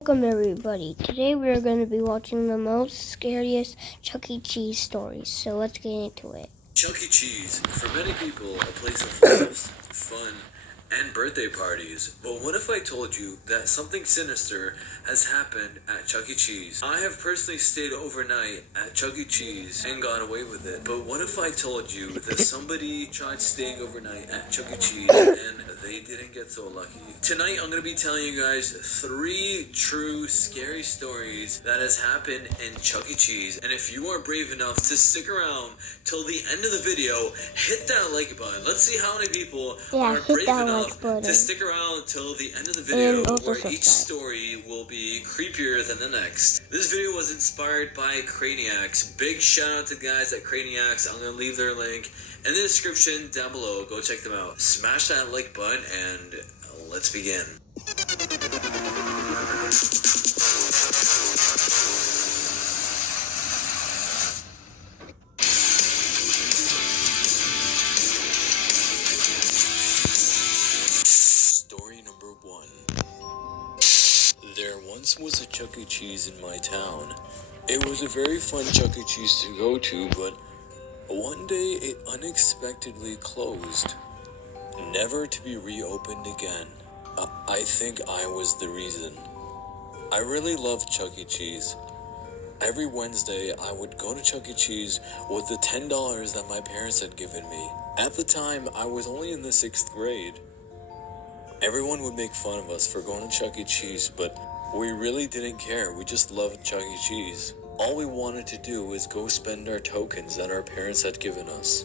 Welcome everybody. Today we're going to be watching the most scariest Chuck E. Cheese stories. So let's get into it. Chuck E. Cheese, for many people, a place of laughs, fun, and birthday parties. But what if I told you that something sinister has happened at Chuck E. Cheese? I have personally stayed overnight at Chuck E. Cheese and got away with it. But what if I told you that somebody tried staying overnight at Chuck E. Cheese and they didn't get so lucky? Tonight I'm going to be telling you guys 3 true scary stories that has happened in Chuck E. Cheese. And if you are brave enough to stick around till the end of the video, hit that like button. Let's see how many people are brave enough to stick around till the end of the video, where each story will be creepier than the next. This video was inspired by Craniacs. Big shout out to guys at Craniacs. I'm going to leave their link in the description down below. Go check them out. Smash that like button and let's begin. Story number 1. There once was a Chuck E. Cheese in my town. It was a very fun Chuck E. Cheese to go to, but one day it unexpectedly closed, never to be reopened again. I think I was the reason. I really loved Chuck E. Cheese. Every Wednesday, I would go to Chuck E. Cheese with the $10 that my parents had given me. At the time, I was only in the 6th grade. Everyone would make fun of us for going to Chuck E. Cheese, but we really didn't care. We just loved Chuck E. Cheese. All we wanted to do was go spend our tokens that our parents had given us.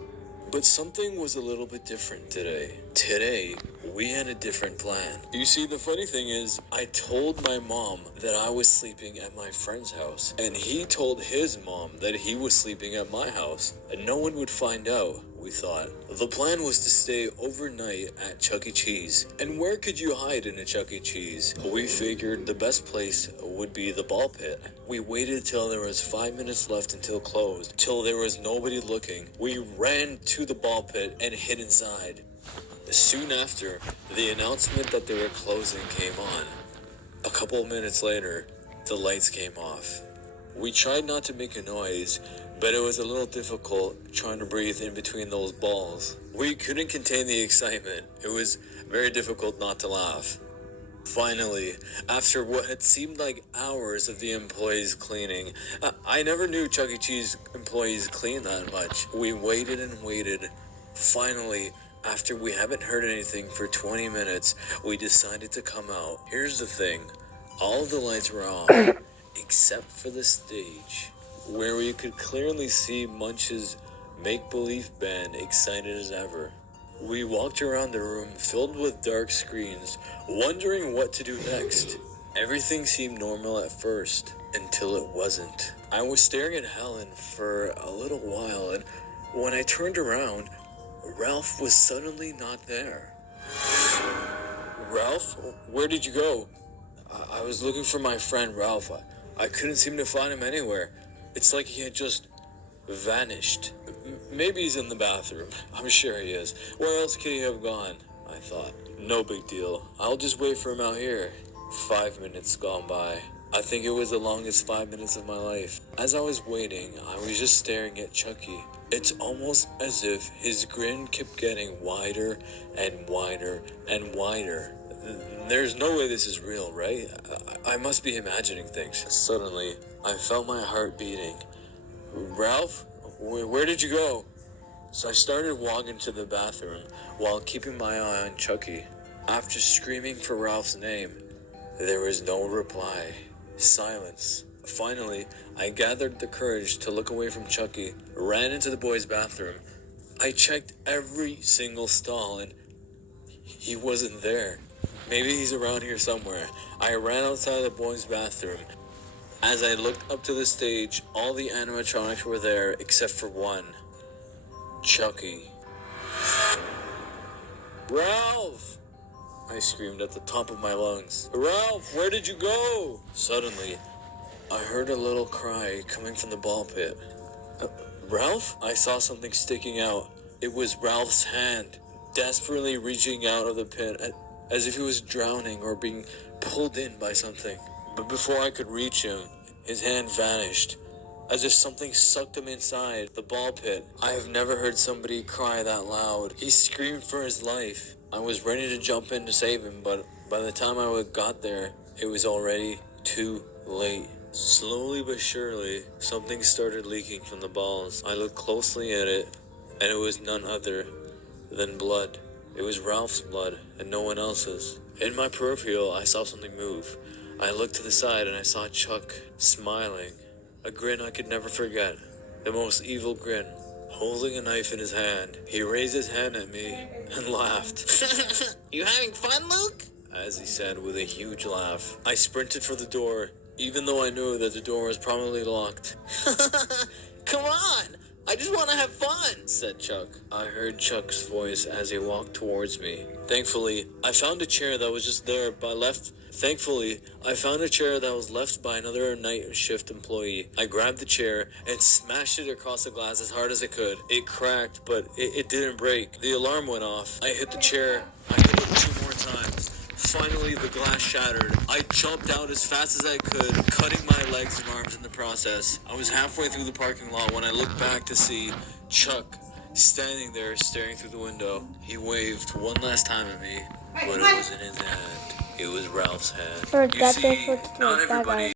But something was a little bit different today. Today, we had a different plan. You see, the funny thing is, I told my mom that I was sleeping at my friend's house, and he told his mom that he was sleeping at my house, and no one would find out, we thought. The plan was to stay overnight at Chuck E. Cheese. And where could you hide in a Chuck E. Cheese? We figured the best place would be the ball pit. We waited till there was 5 minutes left until closed, till there was nobody looking. We ran to the ball pit and hid inside. Soon after, the announcement that they were closing came on. A couple of minutes later, the lights came off. We tried not to make a noise, but it was a little difficult trying to breathe in between those balls. We couldn't contain the excitement. It was very difficult not to laugh. Finally, after what had seemed like hours of the employees cleaning, I never knew Chuck E. Cheese employees clean that much. We waited and waited. Finally, after we haven't heard anything for 20 minutes, we decided to come out. Here's the thing. All of the lights were off, except for the stage, where we could clearly see Munch's make-believe band excited as ever. We walked around the room filled with dark screens, wondering what to do next. Everything seemed normal at first, until it wasn't. I was staring at Helen for a little while, and when I turned around, Ralph was suddenly not there. Ralph? Where did you go? I was looking for my friend Ralph. I couldn't seem to find him anywhere. It's like he had just vanished. Maybe he's in the bathroom. I'm sure he is. Where else could he have gone? I thought. No big deal. I'll just wait for him out here. 5 minutes gone by. I think it was the longest 5 minutes of my life. As I was waiting, I was just staring at Chucky. It's almost as if his grin kept getting wider and wider and wider. There's no way this is real, right? I must be imagining things. Suddenly, I felt my heart beating. Ralph? Where did you go? So I started walking to the bathroom while keeping my eye on Chucky. After screaming for Ralph's name, there was no reply. Silence. Finally, I gathered the courage to look away from Chucky, ran into the boys' bathroom. I checked every single stall and he wasn't there. Maybe he's around here somewhere. I ran outside the boys' bathroom. As I looked up to the stage, all the animatronics were there except for one. Chucky. Ralph! I screamed at the top of my lungs. Ralph, where did you go? Suddenly, I heard a little cry coming from the ball pit. Ralph? I saw something sticking out. It was Ralph's hand, desperately reaching out of the pit as if he was drowning or being pulled in by something. But before I could reach him, his hand vanished, as if something sucked him inside the ball pit. I have never heard somebody cry that loud. He screamed for his life. I was ready to jump in to save him, but by the time I got there, it was already too late. Slowly but surely, something started leaking from the balls. I looked closely at it, and it was none other than blood. It was Ralph's blood, and no one else's. In my peripheral, I saw something move. I looked to the side, and I saw Chuck smiling. A grin I could never forget. The most evil grin. Holding a knife in his hand, he raised his hand at me and laughed. "You having fun, Luke?" as he said with a huge laugh. I sprinted for the door, even though I knew that the door was probably locked. "Come on! I just want to have fun," said Chuck. I heard Chuck's voice as he walked towards me. Thankfully, I found a chair that was just there left by another night shift employee. I grabbed the chair and smashed it across the glass as hard as I could. It cracked, but it didn't break. The alarm went off. I hit the chair. I hit it 2 more times. Finally, the glass shattered. I jumped out as fast as I could, cutting my legs and arms in the process. I was halfway through the parking lot when I looked back to see Chuck standing there staring through the window. He waved one last time at me, but it wasn't his hand. It was Ralph's hand. Alright, You that's see, it for today. not Bye everybody bye.